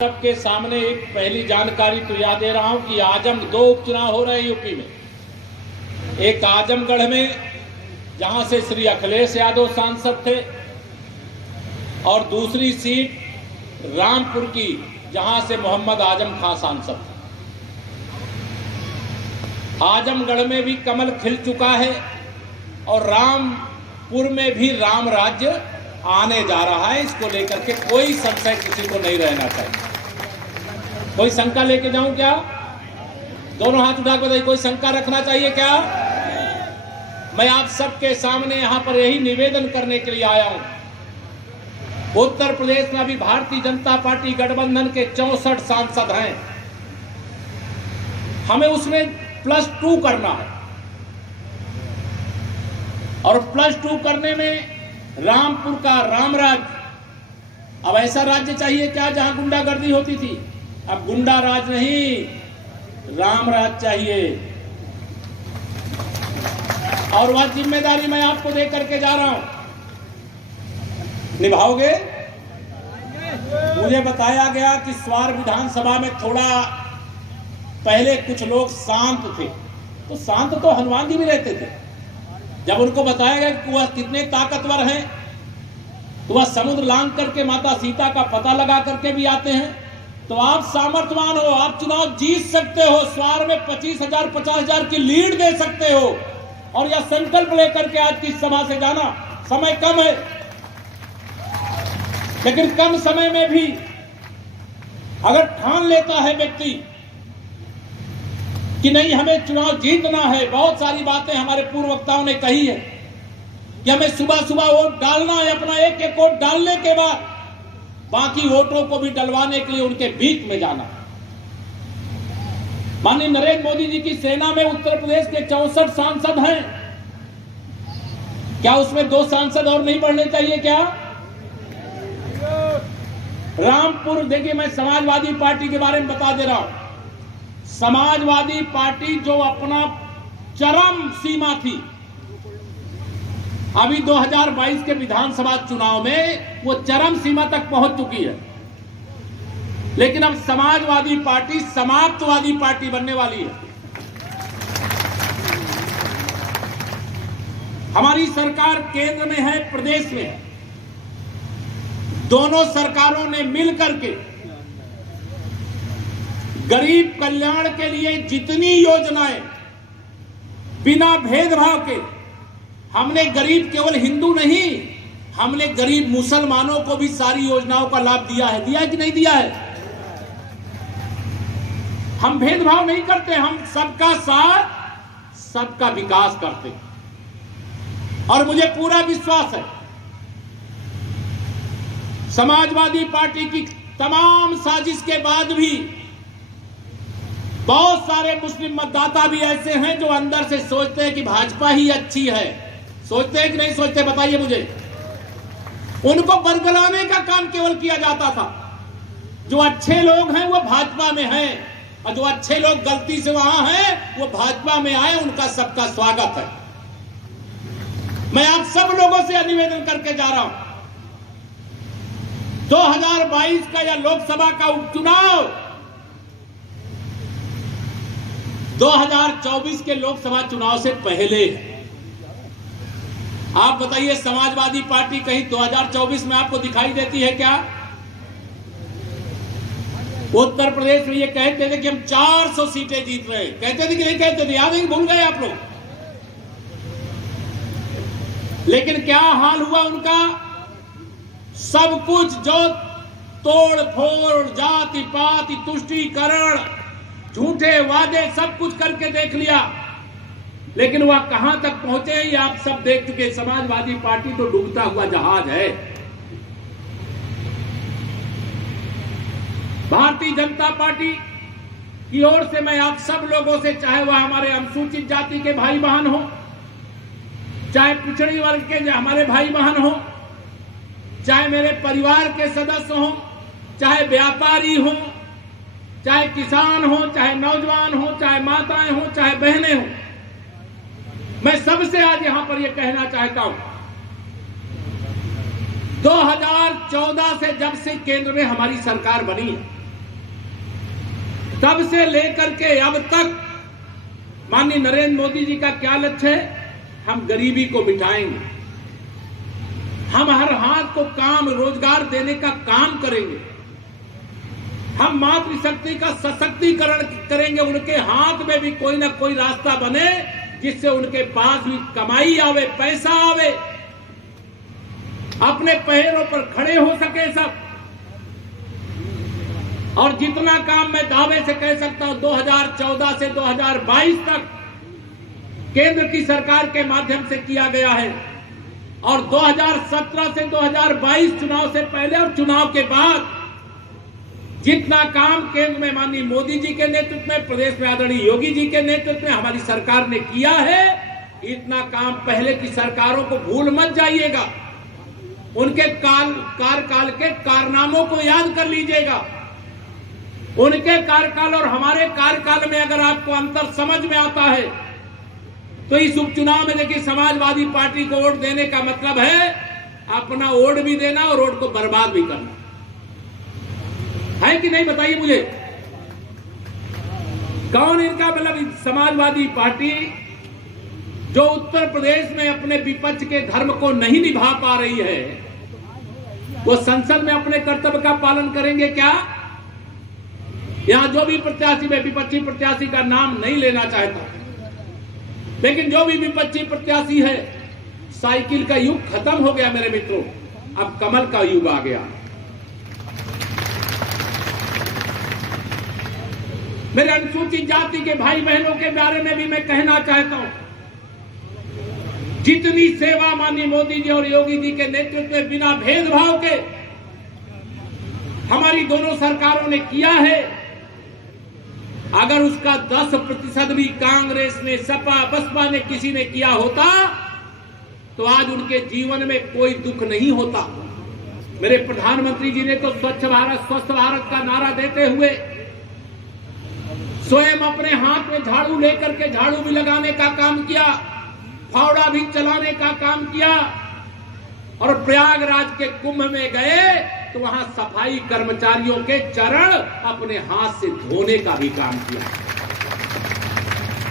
सबके सामने एक पहली जानकारी तो याद दे रहा हूं कि आजम दो उपचुनाव हो रहे हैं यूपी में। एक आजमगढ़ में जहां से श्री अखिलेश यादव सांसद थे और दूसरी सीट रामपुर की जहां से मोहम्मद आजम खां सांसद थे। आजमगढ़ में भी कमल खिल चुका है और रामपुर में भी राम राज्य आने जा रहा है। इसको लेकर के कोई संशय किसी को नहीं रहना चाहिए। कोई शंका लेके जाऊं क्या? दोनों हाथ उठा के बताइए, कोई शंका रखना चाहिए क्या? मैं आप सबके सामने यहां पर यही निवेदन करने के लिए आया हूं। उत्तर प्रदेश में अभी भारतीय जनता पार्टी गठबंधन के 64 सांसद हैं। हमें उसमें +2 करना है और +2 करने में रामपुर का रामराज, अब ऐसा राज्य चाहिए क्या जहां गुंडागर्दी होती थी? अब गुंडा राज नहीं, रामराज चाहिए। और वह जिम्मेदारी मैं आपको दे करके जा रहा हूं, निभाओगे? मुझे बताया गया कि स्वार विधानसभा में थोड़ा पहले कुछ लोग शांत थे, तो शांत तो हनुमान जी भी रहते थे। जब उनको बताया गया कि वह कितने ताकतवर हैं, तो वह समुद्र लांघ करके माता सीता का पता लगा करके भी आते हैं। तो आप सामर्थ्यवान हो, आप चुनाव जीत सकते हो, स्वार में 25,000 50,000 की लीड दे सकते हो। और यह संकल्प लेकर के आज की सभा से जाना। समय कम है, लेकिन कम समय में भी अगर ठान लेता है व्यक्ति कि नहीं हमें चुनाव जीतना है, बहुत सारी बातें हमारे पूर्व वक्ताओं ने कही है कि हमें सुबह सुबह वोट डालना है, अपना एक एक वोट डालने के बाद बाकी वोटों को भी डलवाने के लिए उनके बीच में जाना। माननीय नरेंद्र मोदी जी की सेना में उत्तर प्रदेश के 64 सांसद हैं। क्या उसमें 2 सांसद और नहीं बढ़ने चाहिए क्या? रामपुर, देखिए मैं समाजवादी पार्टी के बारे में बता दे रहा हूं। समाजवादी पार्टी जो अपना चरम सीमा थी, अभी 2022 के विधानसभा चुनाव में वो चरम सीमा तक पहुंच चुकी है। लेकिन अब समाजवादी पार्टी समाप्तवादी पार्टी बनने वाली है। हमारी सरकार केंद्र में है, प्रदेश में है। दोनों सरकारों ने मिलकर के गरीब कल्याण के लिए जितनी योजनाएं बिना भेदभाव के, हमने गरीब केवल हिंदू नहीं, हमने गरीब मुसलमानों को भी सारी योजनाओं का लाभ दिया है। दिया है कि नहीं दिया है? हम भेदभाव नहीं करते, हम सबका साथ सबका विकास करते हैं। और मुझे पूरा विश्वास है समाजवादी पार्टी की तमाम साजिश के बाद भी बहुत सारे मुस्लिम मतदाता भी ऐसे हैं जो अंदर से सोचते हैं कि भाजपा ही अच्छी है। सोचते हैं कि नहीं सोचते? बताइए मुझे। उनको बरगलाने का काम केवल किया जाता था। जो अच्छे लोग हैं वो भाजपा में हैं और जो अच्छे लोग गलती से वहां हैं वो भाजपा में आए, उनका सबका स्वागत है। मैं आप सब लोगों से निवेदन करके जा रहा हूं, 2022 का या लोकसभा का उपचुनाव 2024 के लोकसभा चुनाव से पहले है। आप बताइए, समाजवादी पार्टी कहीं 2024 में आपको दिखाई देती है क्या? उत्तर प्रदेश में ये कहते थे कि हम 400 सीटें जीत रहे हैं। कहते थे कि नहीं कहते थे? याद है कि भूल गए आप लोग? लेकिन क्या हाल हुआ उनका? सब कुछ जो तोड़ फोड़, जाति पाति, तुष्टीकरण, झूठे वादे, सब कुछ करके देख लिया, लेकिन वह कहां तक पहुंचे ये आप सब देख चुके। समाजवादी पार्टी तो डूबता हुआ जहाज है। भारतीय जनता पार्टी की ओर से मैं आप सब लोगों से, चाहे वह हमारे अनुसूचित जाति के भाई बहन हो, चाहे पिछड़ी वर्ग के जो हमारे भाई बहन हो, चाहे मेरे परिवार के सदस्य हो, चाहे व्यापारी हो, चाहे किसान हो, चाहे नौजवान हो, चाहे माताएं हो, चाहे बहनें हो, मैं सबसे आज यहां पर यह कहना चाहता हूं, 2014 से जब से केंद्र में हमारी सरकार बनी है, तब से लेकर के अब तक माननीय नरेंद्र मोदी जी का क्या लक्ष्य है? हम गरीबी को मिटाएंगे, हम हर हाथ को काम रोजगार देने का काम करेंगे, हम मातृशक्ति का सशक्तिकरण करेंगे, उनके हाथ में भी कोई ना कोई रास्ता बने जिससे उनके पास भी कमाई आवे, पैसा आवे, अपने पैरों पर खड़े हो सके सब। और जितना काम मैं दावे से कह सकता हूं 2014 से 2022 तक केंद्र की सरकार के माध्यम से किया गया है, और 2017 से 2022 चुनाव से पहले और चुनाव के बाद जितना काम केंद्र में माननीय मोदी जी के नेतृत्व में, प्रदेश में आदरणीय योगी जी के नेतृत्व में हमारी सरकार ने किया है, इतना काम पहले की सरकारों को भूल मत जाइएगा। उनके कार्यकाल के कारनामों को याद कर लीजिएगा। उनके कार्यकाल और हमारे कार्यकाल में अगर आपको अंतर समझ में आता है तो इस उपचुनाव में देखिए, समाजवादी पार्टी को वोट देने का मतलब है अपना वोट भी देना और वोट को बर्बाद भी करना, है कि नहीं? बताइए मुझे, कौन इनका मतलब समाजवादी पार्टी जो उत्तर प्रदेश में अपने विपक्ष के धर्म को नहीं निभा पा रही है, वो संसद में अपने कर्तव्य का पालन करेंगे क्या? यहां जो भी प्रत्याशी, मैं विपक्षी प्रत्याशी का नाम नहीं लेना चाहता, लेकिन जो भी विपक्षी प्रत्याशी है, साइकिल का युग खत्म हो गया मेरे मित्रों, अब कमल का युग आ गया। मेरे अनुसूचित जाति के भाई बहनों के बारे में भी मैं कहना चाहता हूं, जितनी सेवा माननीय मोदी जी और योगी जी के नेतृत्व में बिना भेदभाव के हमारी दोनों सरकारों ने किया है, अगर उसका 10% भी कांग्रेस ने, सपा बसपा ने, किसी ने किया होता तो आज उनके जीवन में कोई दुख नहीं होता। मेरे प्रधानमंत्री जी ने तो स्वच्छ भारत, स्वस्थ भारत का नारा देते हुए स्वयं अपने हाथ में झाड़ू लेकर के झाड़ू भी लगाने का काम किया, फावड़ा भी चलाने का काम किया, और प्रयागराज के कुंभ में गए तो वहां सफाई कर्मचारियों के चरण अपने हाथ से धोने का भी काम किया।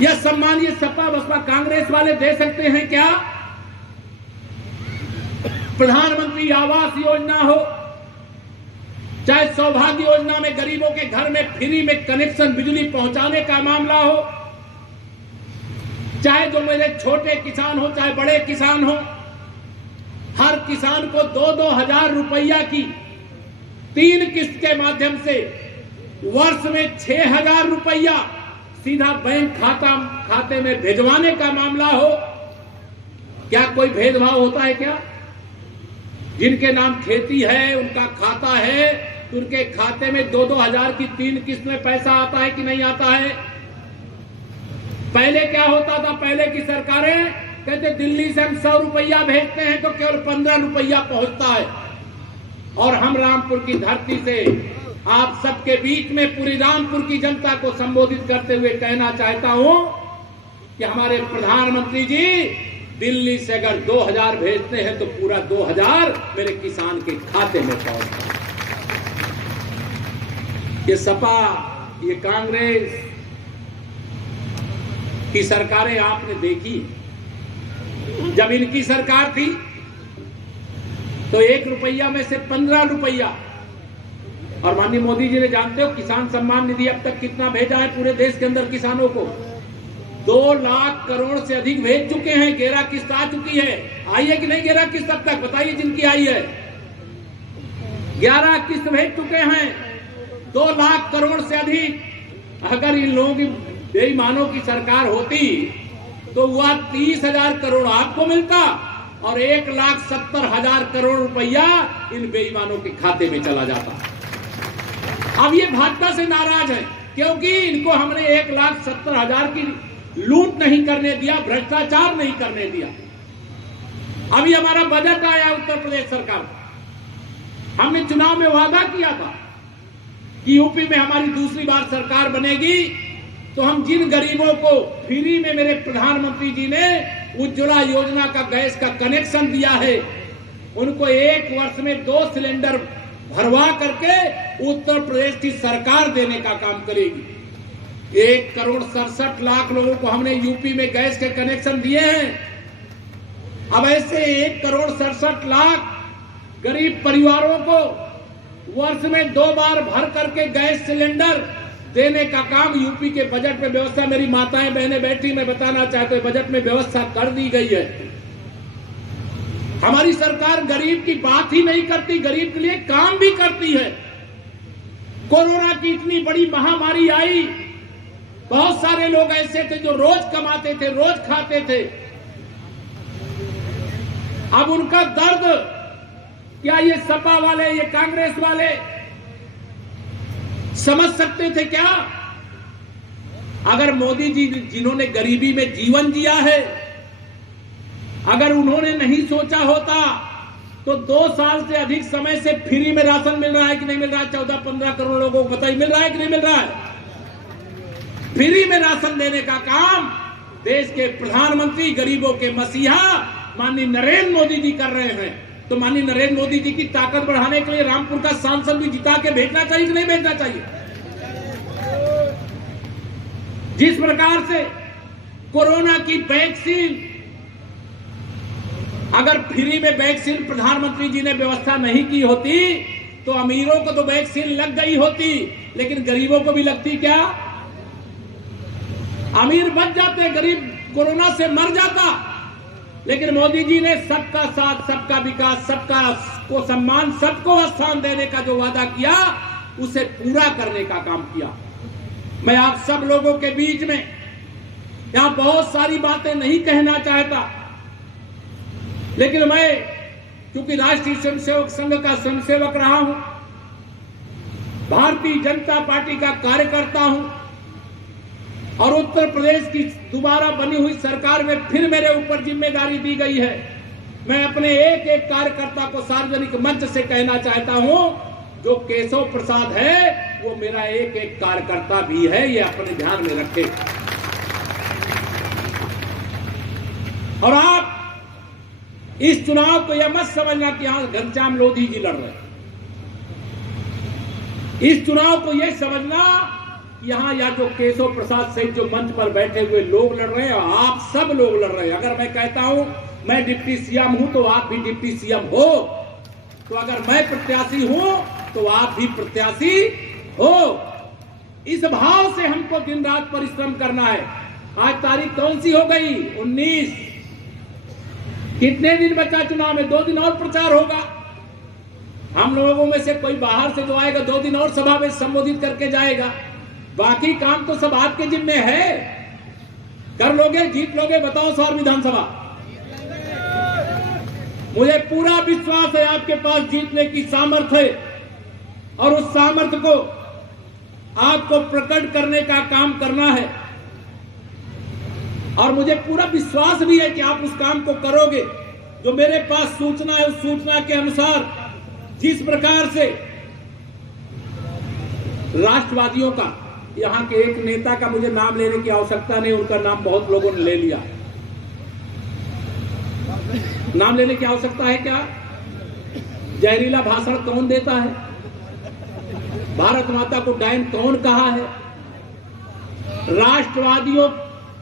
यह सम्मान ये सपा बसपा कांग्रेस वाले दे सकते हैं क्या? प्रधानमंत्री आवास योजना हो, चाहे सौभाग्य योजना में गरीबों के घर में फ्री में कनेक्शन बिजली पहुंचाने का मामला हो, चाहे जो मेरे छोटे किसान हो चाहे बड़े किसान हो, हर किसान को 2-2 हजार रुपया की 3 किस्त के माध्यम से वर्ष में 6,000 रुपया सीधा बैंक खाते में भिजवाने का मामला हो। क्या कोई भेदभाव होता है क्या? जिनके नाम खेती है, उनका खाता है, उनके खाते में 2-2 हजार की 3 किस्त में पैसा आता है कि नहीं आता है? पहले क्या होता था? पहले की सरकारें कहते दिल्ली से हम 100 रुपया भेजते हैं तो केवल 15 रुपया पहुंचता है। और हम रामपुर की धरती से आप सबके बीच में पूरी रामपुर की जनता को संबोधित करते हुए कहना चाहता हूं कि हमारे प्रधानमंत्री जी दिल्ली से अगर 2000 भेजते हैं तो पूरा 2000 मेरे किसान के खाते में पहुंचता है। ये सपा, ये कांग्रेस की सरकारें आपने देखी। जब इनकी सरकार थी तो 1 रुपया में से 15 रुपया, और माननीय मोदी जी ने जानते हो किसान सम्मान निधि अब तक कितना भेजा है पूरे देश के अंदर किसानों को? 2 लाख करोड़ से अधिक भेज चुके हैं। 11 किस्त आ चुकी है। आई है कि नहीं 11 किस्त अब तक? बताइए जिनकी आई है। 11 किस्त भेज चुके हैं, 2 लाख करोड़ से अधिक। अगर इन लोगों की बेईमानों की सरकार होती तो वह 30,000 करोड़ आपको मिलता और 1,70,000 करोड़ रुपया इन बेईमानों के खाते में चला जाता। अब ये भाजपा से नाराज है क्योंकि इनको हमने 1,70,000 की लूट नहीं करने दिया, भ्रष्टाचार नहीं करने दिया। अभी हमारा बजट आया उत्तर प्रदेश सरकार, हमने चुनाव में वादा किया था कि यूपी में हमारी दूसरी बार सरकार बनेगी तो हम जिन गरीबों को फ्री में मेरे प्रधानमंत्री जी ने उज्ज्वला योजना का गैस का कनेक्शन दिया है, उनको 1 वर्ष में 2 सिलेंडर भरवा करके उत्तर प्रदेश की सरकार देने का काम करेगी। 1,67,00,000 लोगों को हमने यूपी में गैस के कनेक्शन दिए हैं। अब ऐसे 1,67,00,000 गरीब परिवारों को वर्ष में 2 बार भर करके गैस सिलेंडर देने का काम यूपी के बजट में व्यवस्था, मेरी माताएं बहनें बैठी, मैं बताना चाहता हूं, बजट में व्यवस्था कर दी गई है। हमारी सरकार गरीब की बात ही नहीं करती, गरीब के लिए काम भी करती है। कोरोना की इतनी बड़ी महामारी आई, बहुत सारे लोग ऐसे थे जो रोज कमाते थे, रोज खाते थे। अब उनका दर्द क्या ये सपा वाले, ये कांग्रेस वाले समझ सकते थे क्या? अगर मोदी जी जिन्होंने गरीबी में जीवन जिया है, अगर उन्होंने नहीं सोचा होता तो 2 साल से अधिक समय से फ्री में राशन मिल रहा है कि नहीं मिल रहा है? 14-15 करोड़ लोगों को बताइए, मिल रहा है कि नहीं मिल रहा है? फ्री में राशन देने का काम देश के प्रधानमंत्री, गरीबों के मसीहा माननीय नरेंद्र मोदी जी कर रहे हैं। तो माननीय नरेंद्र मोदी जी की ताकत बढ़ाने के लिए रामपुर का सांसद भी जिता के भेजना चाहिए कि नहीं भेजना चाहिए? जिस प्रकार से कोरोना की वैक्सीन, अगर फ्री में वैक्सीन प्रधानमंत्री जी ने व्यवस्था नहीं की होती तो अमीरों को तो वैक्सीन लग गई होती, लेकिन गरीबों को भी लगती क्या? अमीर बच जाते, गरीब कोरोना से मर जाता। लेकिन मोदी जी ने सबका साथ, सबका विकास, सबका को सम्मान, सबको स्थान देने का जो वादा किया उसे पूरा करने का काम किया। मैं आप सब लोगों के बीच में यहां बहुत सारी बातें नहीं कहना चाहता, लेकिन मैं क्योंकि राष्ट्रीय स्वयंसेवक संघ का स्वयंसेवक रहा हूं, भारतीय जनता पार्टी का कार्यकर्ता हूं और उत्तर प्रदेश की दोबारा बनी हुई सरकार में फिर मेरे ऊपर जिम्मेदारी दी गई है। मैं अपने एक एक कार्यकर्ता को सार्वजनिक मंच से कहना चाहता हूं, जो केशव प्रसाद है वो मेरा एक एक कार्यकर्ता भी है, ये अपने ध्यान में रखें। और आप इस चुनाव को यह मत समझना कि यहां घनश्याम लोधी जी लड़ रहे हैं। इस चुनाव को यह समझना यहां या जो केशव प्रसाद सहित जो मंच पर बैठे हुए लोग लड़ रहे हैं और आप सब लोग लड़ रहे हैं। अगर मैं कहता हूं मैं डिप्टी सीएम हूं तो आप भी डिप्टी सीएम हो, तो अगर मैं प्रत्याशी हूं तो आप भी प्रत्याशी हो। इस भाव से हमको दिन रात परिश्रम करना है। आज तारीख कौन सी हो गई? 19। कितने दिन बचा चुनाव में? 2 दिन और प्रचार होगा। हम लोगों में से कोई बाहर से जो आएगा 2 दिन और सभा में संबोधित करके जाएगा। बाकी काम तो सब आपके जिम्मे है। कर लोगे, जीत लोगे? बताओ सौर विधानसभा। मुझे पूरा विश्वास है आपके पास जीतने की सामर्थ्य है और उस सामर्थ्य को आपको प्रकट करने का काम करना है। और मुझे पूरा विश्वास भी है कि आप उस काम को करोगे। जो मेरे पास सूचना है, उस सूचना के अनुसार जिस प्रकार से राष्ट्रवादियों का, यहां के एक नेता का मुझे नाम लेने की आवश्यकता नहीं, उनका नाम बहुत लोगों ने ले लिया। नाम लेने की आवश्यकता है क्या? जहरीला भाषण कौन देता है? भारत माता को डायन कौन कहा है? राष्ट्रवादियों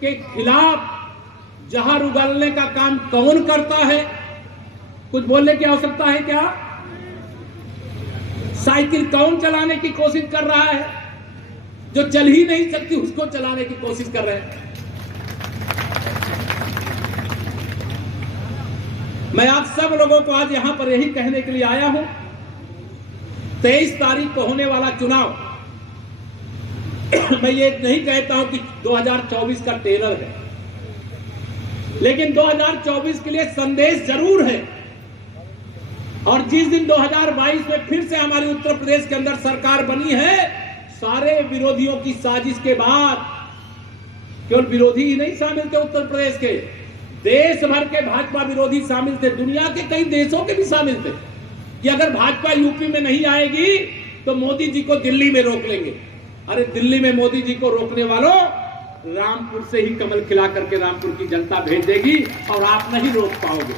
के खिलाफ जहर उगलने का काम कौन करता है? कुछ बोलने की आवश्यकता है क्या? साइकिल कौन चलाने की कोशिश कर रहा है? जो चल ही नहीं सकती उसको चलाने की कोशिश कर रहे हैं। मैं आप सब लोगों को आज यहां पर यही कहने के लिए आया हूं, 23 तारीख को होने वाला चुनाव मैं ये नहीं कहता हूं कि 2024 का टेरर है, लेकिन 2024 के लिए संदेश जरूर है। और जिस दिन 2022 में फिर से हमारी उत्तर प्रदेश के अंदर सरकार बनी है, सारे विरोधियों की साजिश के बाद, केवल विरोधी ही नहीं शामिल थे उत्तर प्रदेश के, देश भर के भाजपा विरोधी शामिल थे, दुनिया के कई देशों के भी शामिल थे कि अगर भाजपा यूपी में नहीं आएगी तो मोदी जी को दिल्ली में रोक लेंगे। अरे दिल्ली में मोदी जी को रोकने वालों, रामपुर से ही कमल खिला करके रामपुर की जनता भेज देगी और आप नहीं रोक पाओगे।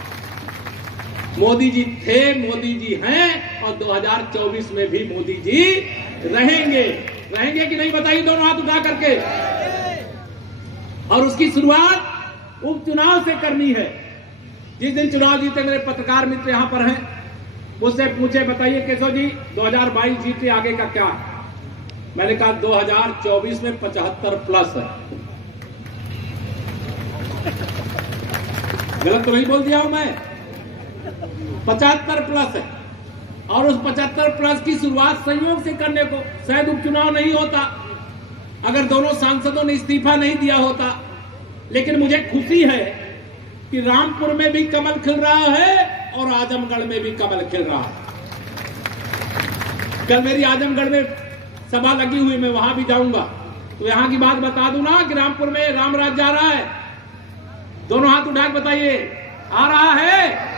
मोदी जी थे, मोदी जी हैं और 2024 में भी मोदी जी रहेंगे। रहेंगे कि नहीं बताइए, दोनों हाथ उठा करके। और उसकी शुरुआत उपचुनाव से करनी है। जिस दिन चुनाव जीते, मेरे पत्रकार मित्र यहां पर हैं, मुझसे पूछे बताइए केशव जी 2022 जीते, आगे का क्या? मैंने कहा 2024 में 75 प्लस है। गलत तो नहीं बोल दिया हूं मैं? 75 प्लस है। और उस 75 प्लस की शुरुआत संयोग से करने को, शायद उपचुनाव नहीं होता अगर दोनों सांसदों ने इस्तीफा नहीं दिया होता। लेकिन मुझे खुशी है कि रामपुर में भी कमल खिल रहा है और आजमगढ़ में भी कमल खिल रहा है। कल मेरी आजमगढ़ में सभा लगी हुई, मैं वहां भी जाऊंगा, तो यहां की बात बता दूं ना कि रामपुर में रामराज जा रहा है। दोनों हाथ उठा के बताइए, आ रहा है?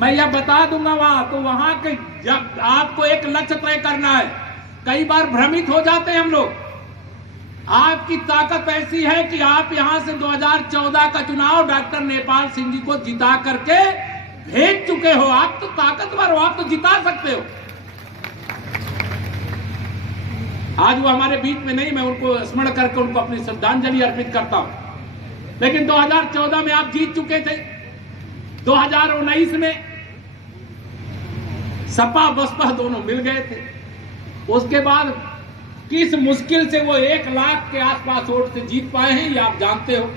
मैं यह बता दूंगा वहां, तो वहां के जब आपको एक लक्ष्य तय करना है। कई बार भ्रमित हो जाते हैं हम लोग। आपकी ताकत ऐसी है कि आप यहां से 2014 का चुनाव डॉक्टर नेपाल सिंह जी को जिता करके भेज चुके हो। आप तो ताकतवर हो, आप तो जिता सकते हो। आज वो हमारे बीच में नहीं, मैं उनको स्मरण करके उनको अपनी श्रद्धांजलि अर्पित करता हूं। लेकिन 2014 में आप जीत चुके थे। 2019 में सपा बसपा दोनों मिल गए थे। उसके बाद किस मुश्किल से वो 1 लाख के आसपास वोट से जीत पाए हैं, ये आप जानते हो।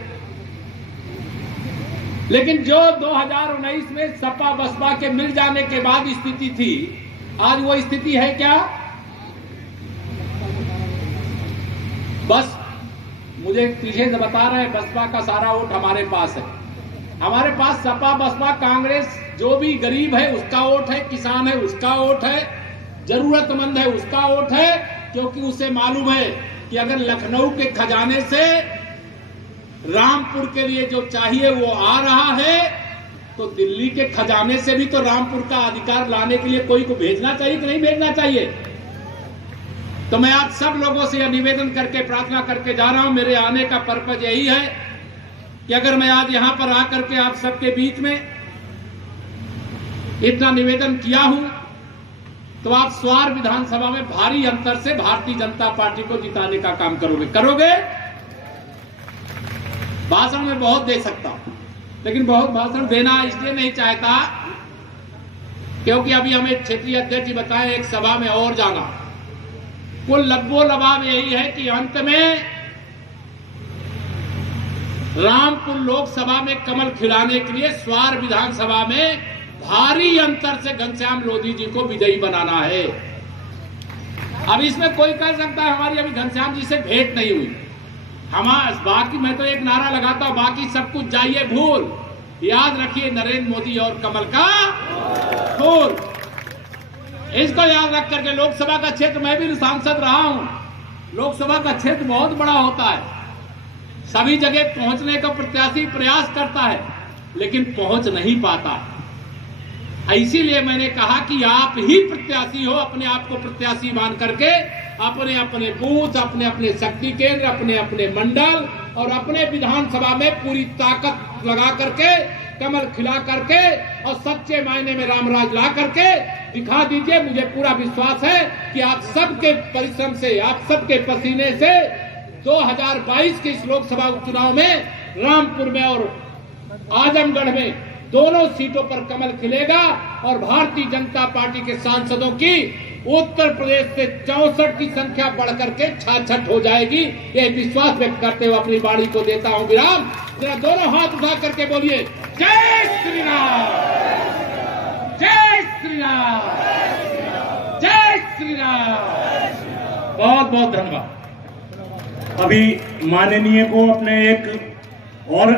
लेकिन जो 2019 में सपा बसपा के मिल जाने के बाद स्थिति थी, आज वो स्थिति है क्या? बस मुझे पीछे से बता रहे हैं, बसपा का सारा वोट हमारे पास है। हमारे पास सपा बसपा कांग्रेस, जो भी गरीब है उसका वोट है, किसान है उसका वोट है, जरूरतमंद है उसका वोट है। क्योंकि उसे मालूम है कि अगर लखनऊ के खजाने से रामपुर के लिए जो चाहिए वो आ रहा है, तो दिल्ली के खजाने से भी तो रामपुर का अधिकार लाने के लिए कोई को भेजना चाहिए कि नहीं भेजना चाहिए? तो मैं आप सब लोगों से यह निवेदन करके, प्रार्थना करके जा रहा हूं। मेरे आने का पर्पज यही है कि अगर मैं आज यहां पर आकर के आप सबके बीच में इतना निवेदन किया हूं, तो आप स्वार विधानसभा में भारी अंतर से भारतीय जनता पार्टी को जिताने का काम करोगे। करोगे? भाषण में बहुत दे सकता हूं, लेकिन बहुत भाषण देना इसलिए नहीं चाहता क्योंकि अभी हमें क्षेत्रीय अध्यक्ष जी बताए एक सभा में और जाना। कुल लब्बो लबाब यही है कि अंत में रामपुर लोकसभा में कमल खिलाने के लिए स्वार विधानसभा में भारी अंतर से घनश्याम लोधी जी को विजयी बनाना है। अब इसमें कोई कह सकता है हमारी अभी घनश्याम जी से भेंट नहीं हुई। बाकी मैं तो एक नारा लगाता हूं, बाकी सब कुछ जाइए भूल, याद रखिए नरेंद्र मोदी और कमल का फूल। इसको याद रख करके लोकसभा का क्षेत्र, मैं भी सांसद रहा हूं, लोकसभा का क्षेत्र बहुत बड़ा होता है। सभी जगह पहुंचने का प्रत्याशी प्रयास करता है लेकिन पहुंच नहीं पाता। इसीलिए मैंने कहा कि आप ही प्रत्याशी हो। अपने आप को प्रत्याशी मान करके अपने अपने बूथ, अपने अपने शक्ति केंद्र, अपने अपने मंडल और अपने विधानसभा में पूरी ताकत लगा करके, कमल खिला करके और सच्चे मायने में रामराज ला करके दिखा दीजिए। मुझे पूरा विश्वास है कि आप सबके परिश्रम से, आप सबके पसीने से 2022 के इस लोकसभा उपचुनाव में रामपुर में और आजमगढ़ में दोनों सीटों पर कमल खिलेगा और भारतीय जनता पार्टी के सांसदों की उत्तर प्रदेश से 64 की संख्या बढ़कर के 66 हो जाएगी। यह विश्वास व्यक्त करते हुए अपनी वाणी को देता हूं विराम। जरा दोनों हाथ उठा करके बोलिए जय श्री राम, जय श्री राम, जय श्री राम। बहुत बहुत धन्यवाद। अभी माननीय को अपने एक और